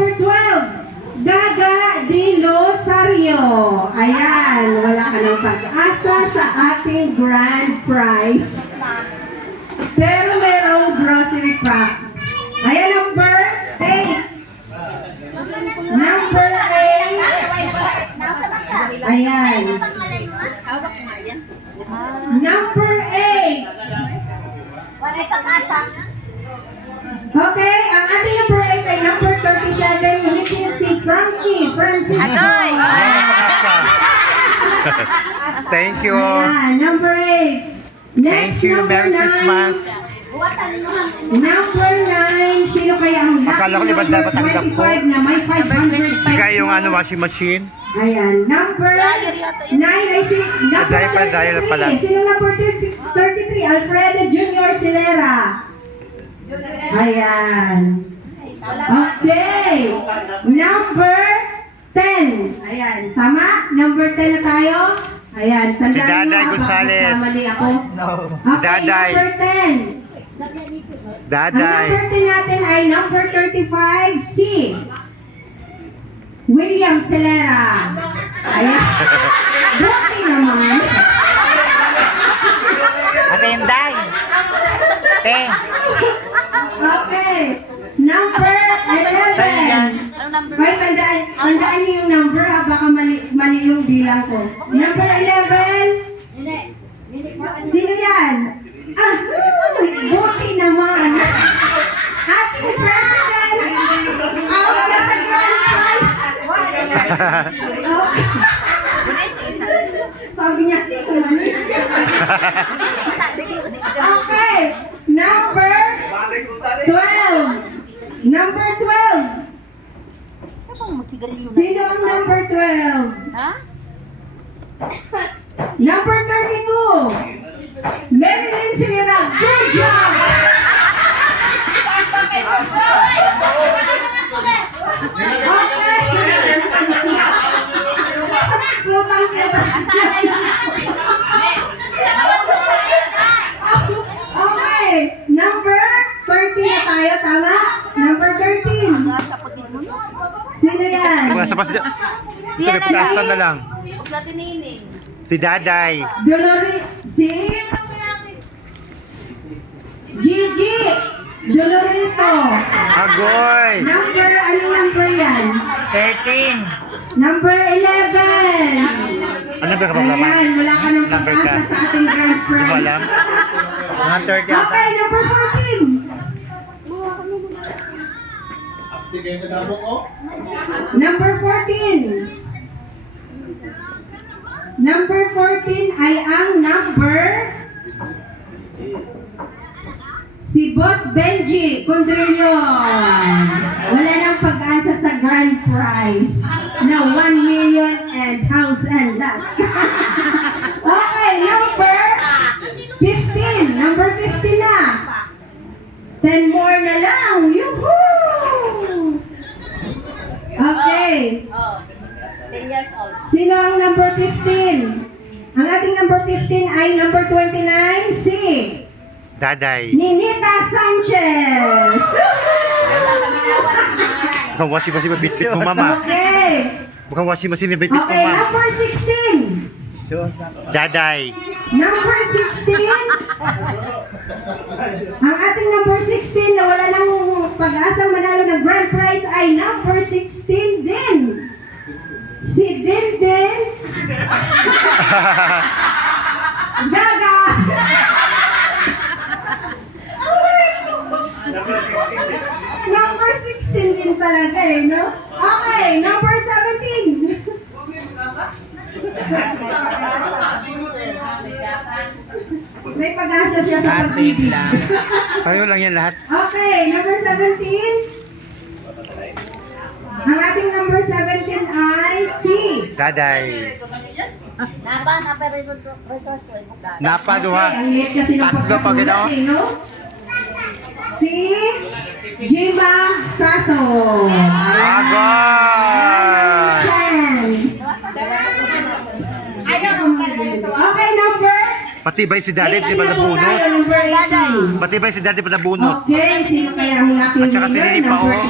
number 12, Gaga de Losario. Ayan, wala ka ng pag-asa sa ating grand prize. Pero merong grocery pack. Ayan, number 8. Number 8. Ayan. Number 8. Okay, ang ating number 8 ay number 37, which is si Frankie Francisco. Agoy! Thank you. Ayan, number 8. Thank Next, you. number Merry 9. Christmas. Number 9, sino kaya ang Akala ko lucky libat number dapat ang dakpo. 25 na may 500? Ika yung washing machine. Ayan, number 9 ay si number Dryer pala. 33. Sino number 33? Alfredo Junior Silera. Ayan. Okay. Number 10. Ayan, tama? Number 10 na tayo. Ayan, tandaan Si Daday nyo, baka Gonzales. nagkamali ako. Okay, Daday. number 10. Ang Daday. number 10 natin ay number 35, si William Celera. Ayan. Buti naman. Ate Inday. Te. Okay. Number 11. Ay, tandaan niyo yung number ha, baka mali yung bilang ko. Number 11. Sino yan? Ah, buti naman. Ating President, out ka sa grand prize. Okay. Sabi niya, sino man yun? Okay. Number 12. Number 12. Sino ang number 12? Ha? Number 32. Marilyn Sinira. Good job! Okay. Putang kita. Okay. Number 13 na tayo, tama? Number 13. Sino yan? Sa pas. Siya na lang. Ito na lang. Si Daday. Dolores, si Gigi Dolorito. Agoy. Number, anong number yan? 13. Number 11. Ano ba kapag Ayan, wala ka ng Number ka. pag-asa sa ating grand Hindi mo prize. alam? Mga 30 ata. Okay, number 14. Number 14. Number 14 ay ang number si Boss Benji Condrillo. Wala nang pag-asa sa grand prize na 1 million and house and lot. Okay, number 15. Number 15 na. 10 more na lang. Yuhuu! Okay. 10 years old. Sino ang number 15? Ang ating number 15 ay number 29, si Daday. Ninita Sanchez. Mukhang washing machine bitbit mo, mama. Okay. Mukhang washing machine bitbit mo, Okay, mama. number 16. Daday. Number 16. Ang ating number 16 na wala nang pag-asang manalo ng grand prize ay number 16 din. Si Dindin Gaga. Number 16 din talaga eh, no? Okay, number 17. May pag-asa siya sa pag-ibig. Pareho lang yan lahat. Okay, number 17. Ang ating number 17 ay si Daday. Napa duha. Ang late kasi ng Tatlo pa ginawa. pagkasulat eh, no? Si Jima Sato. Agoy! Chance. Okay, number Pati Matibay si daddy, di Ano ba na po nabunot? tayo, number 18. Matibay si daddy pa nabunot. Okay, sino kaya ang lucky At saka si winner? Lily pa, Number oh.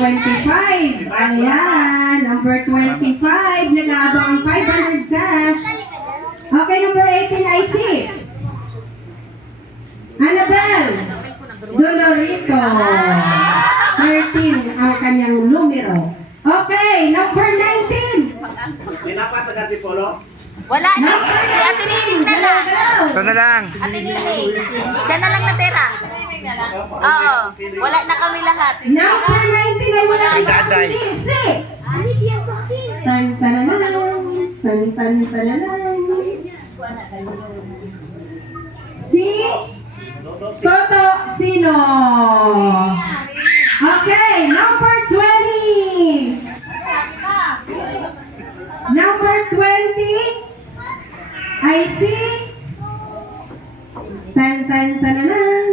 25. Ayan, number 25. Nag-aabang ang 500 cash. Okay, number 18, I see. Annabelle Dolorito. 13 ang kanyang numero. Okay, number 19. Wala na. Si Ate Nining na lang. Ito na lang. Ate Nining. Siya na lang natira. Oo. Wala na kami lahat. Number 19 ay wala Ay, na daday. si. Tan tananan, tan tan tananan. Si Toto Sino. Okay, number 20. Number 20. I see. Tan tan tananan.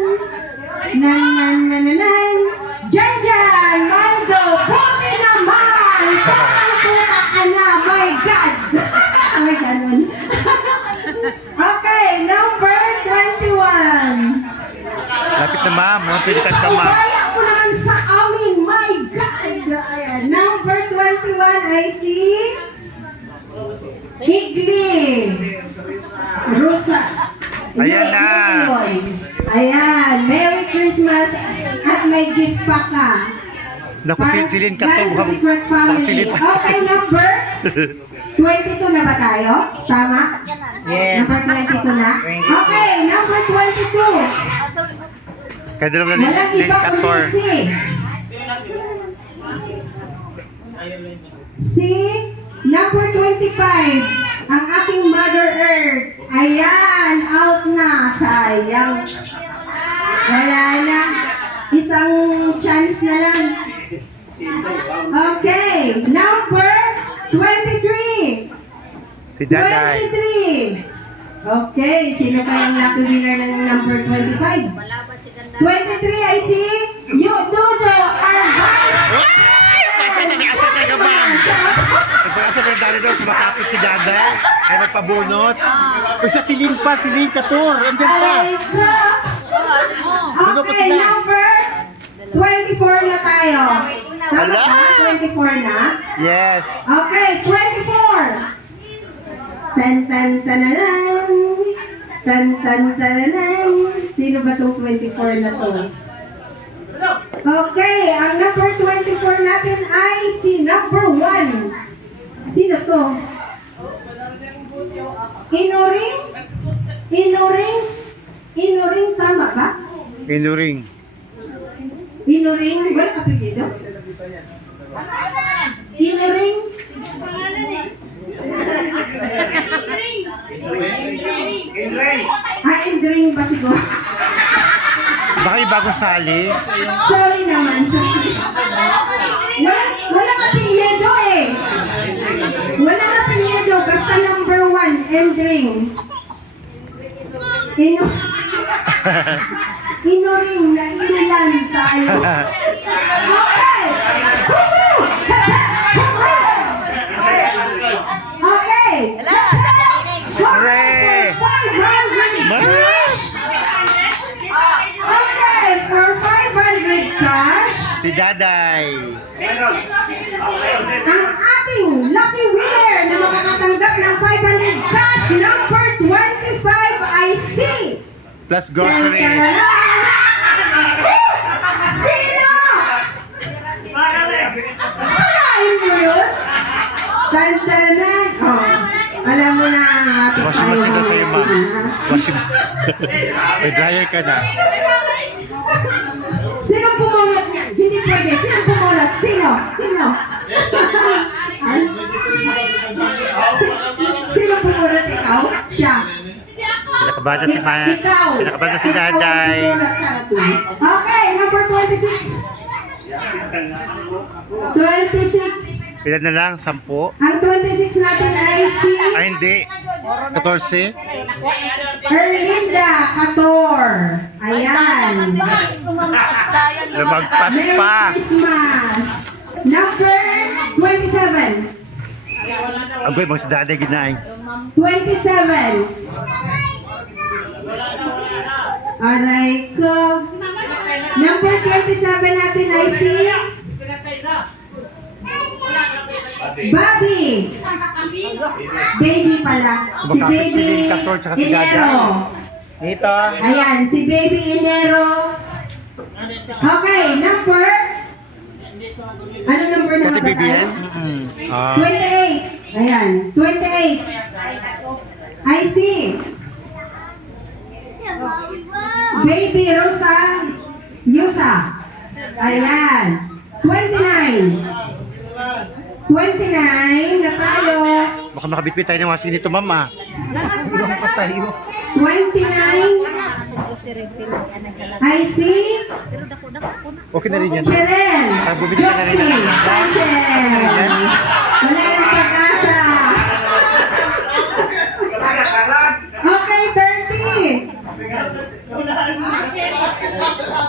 Nan nan nan nan nan. Janjan, Maldo, buti naman! Tutang-tuta ka na, my God! May ganun. Okay, number 21. Lapit na ma'am. Mga pilitan ka ma'am. Ubaya ko naman sa amin, my God! Ayan, number 21, I see. Higli. Rosa. Ayan na. Ayan, Merry Christmas at may gift pa ka. Naku, silin ka to. Galing sa Secret Baka Family. silin. Okay, number 22 na ba tayo? Tama? Yes. Number 22 na? Okay, number 22. Kaya dalawa na Walang ni iba Kator. kundi si number 25, ang ating Mother Earth. Ayan, out na. Sayang. Wala na. Isang chance na lang. Okay, number 23. Si Daday. 23. Okay, sino kayang lucky winner ng number 25? 23, I see. You, Dodo, are Asa na may asa na ka ma'am. Asa na dali daw kumakapit si Daday. Ay magpabunot. Kung sa tiling pa, si Link Kator. Andiyan pa. Sino pa Okay, sila? number 24 na tayo. Tama Ala? ba? 24 na? Yes. Okay, 24. Tan tan tananan. Tan tan tananan. Sino ba itong 24 na to? Okay, ang number 24 natin ay si number 1. Sino to? Inuring? Inuring? Inuring, tama ba? Inuring. Inuring? Wala ka pagdito? Inuring? Ah, Indring ba siguro? Baka yung bagong sali. Sorry naman. Wala ka pinyedo eh. Wala ka pinyedo. Basta number 1, Indring. Inuring na inulan tayo. Okay! Woohoo! Okay! Hooray! 500 cash! Okay, for 500 cash, Si Daday. ang ating lucky winner na makakatanggap ng 500 cash, number 25, I see. Plus grocery. Sino? Kalain mo yun? Tantanan. Oh, alam mo na ang ating Washing machine daw sa'yo ma'am. Washing. May dryer ka na. Sino pumulat niyan? Hindi pwede. Sino pumulat? Sino? Sino? Sino pumulat? Ikaw? Siya. Pinakabata si Ma. Ikaw. Pinakabata si Daday. Okay, number 26. 26. Ilan na lang? 10? Ang 26 natin ay si Ay hindi. 14? Erlinda Cator. Ayan. Lumagpas Merry pa. Christmas. Number 27. Agoy mo si Daday ginaing. 27. Aray ko. Number 27 natin ay si Bobby. Baby pala. Si Kumakapit si Baby Lynn Castor tsaka si Gaga. Inero. Dito. Ayan, si Baby Inero. Okay, number. Ano number na Kati ba tayo? BBN? 28. Ayan, 28. I see. Baby Rosa Yusa. Ayan. 29. 29 na tayo. Baka makabitbit tayo ng wasin dito, mama. 29. I see. Okay na rin yan. Cheryl. Bumili ka na rin Joxy. ng- Sanchez. Wala nang pag-asa. Okay, 30.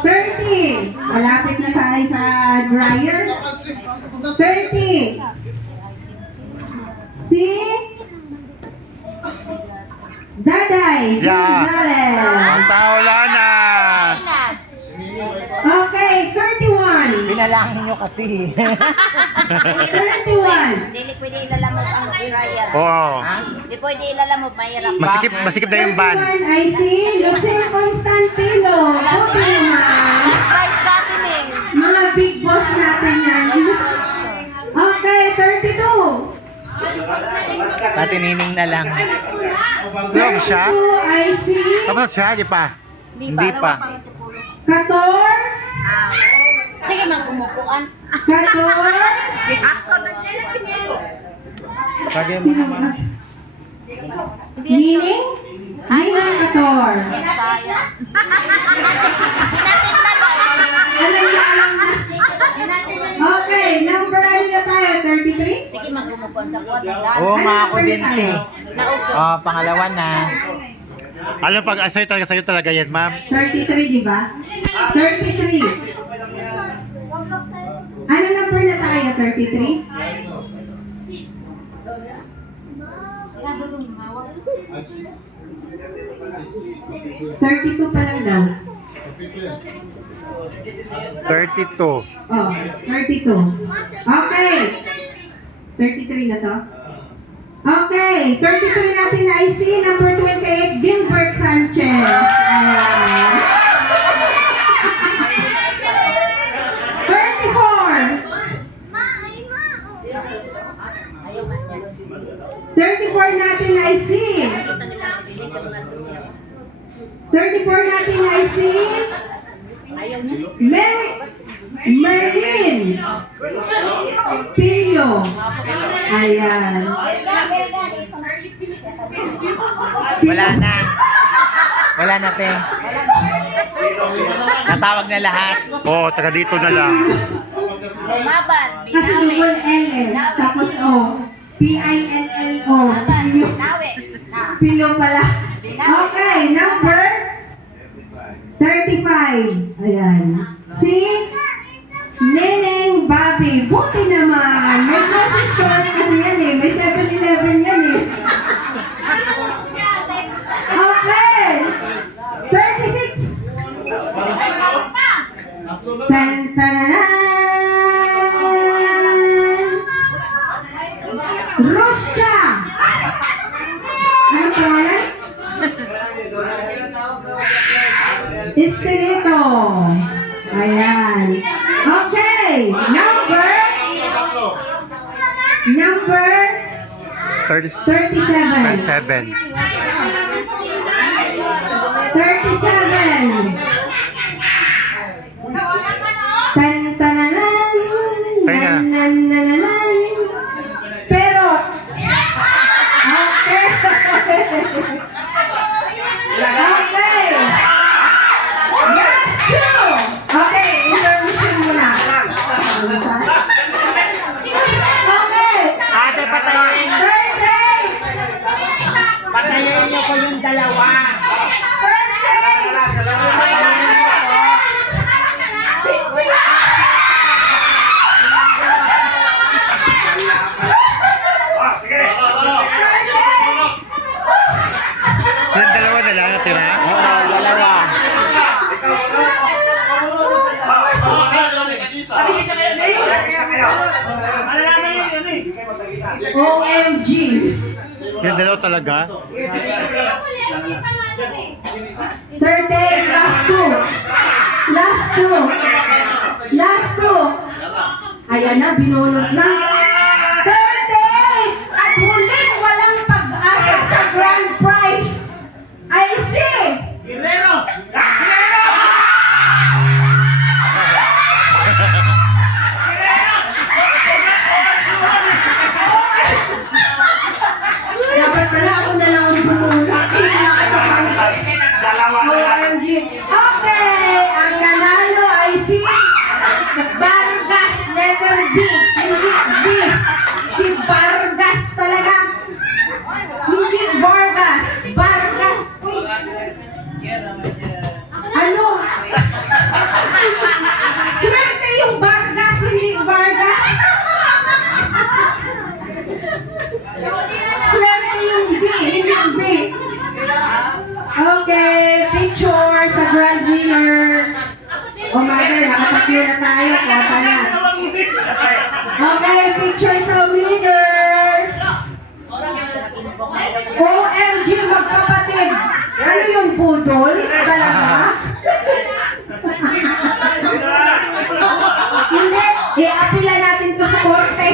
30. Malapit na sa dryer. 30. Si Daday Yeah. Gonzales. Wala na. Okay, 31. Pinalangin nyo kasi. 31. Hindi pwede ilalamog ang dryer. Oo. Hindi pwede ilalamog, mahirap. Masikip na yung ban. 31 I see Lucille Constantino. Buti naman. Price fattening. Mga big boss natin yan. Okay, 32. Sa tinining na lang. Ano siya? 32 I see Tapos siya, di pa. Hindi pa. Kator. Sige, magkumukuan. Kator. Sabi mo Sino naman. ba? Nining? Nining Kator. Sayang. Alam na, alam na. Okay, number ano na tayo? 33? Sige, magkumukuan sa kuwan. Oo, Ano mga number na tayo? kudente. Nauso. Oh, pangalawa na. Alam pag sa'yo talaga yan, ma'am. 33, di ba? 33. Ano number na tayo? 33? $32 pa lang daw. 32. Oh, 32. Okay. 33 na to. Okay, 33 natin na IC, number 28, Gilbert Sanchez. Ayan. 34 natin na IC. 34 natin na IC. Merlin Pilio. Ayan. Wala na. Wala na, te. Natawag na lahat. Oo, taga dito na lang. Maban. Kasi double L tapos O. P-I-L-L-O. Pilio. Nawe. Na. Pilio pala. Okay, number 35. Ayan. Si Neneng Bobby. Buti naman. May grocery store kasi yan eh. May 7-Eleven yan eh. Okay. 36. Tan-tananan. Rusya. Ano pangalan? Estelito. Ayan. Okay. Number 37. 37. 37. Tan-tananan. Sa'yo na. Nanananan. Perot. Okay. Okay. Yes, true. Okay, intermission muna. Okay. Ate, patayin. 30. Patayin niyo ko yung dalawa. 30. Silang dalawa na lang natira. OMG. Sila dalawa talaga? 38, last two. Last two. Last two. Ayan na, binunot na. 38! At huling walang pag-asa sa grand prize. I see! Dapat pala ako na lang ang bumula. OMG. Okay, ang nanalo ay si Vargas, letter B. Hindi B. Si Vargas talaga. Hindi Vargas. Vargas. Uy. Ano? Swerte yung Vargas, hindi Vargas. Swerte yung B, hindi B. Okay, picture sa grand winner. Oh mother, nakasakyo na tayo. Kota na. Okay, picture sa winners. OMG, magkapatid. Ano yung pudol? Talaga? Hindi. I-apila natin to sa korte.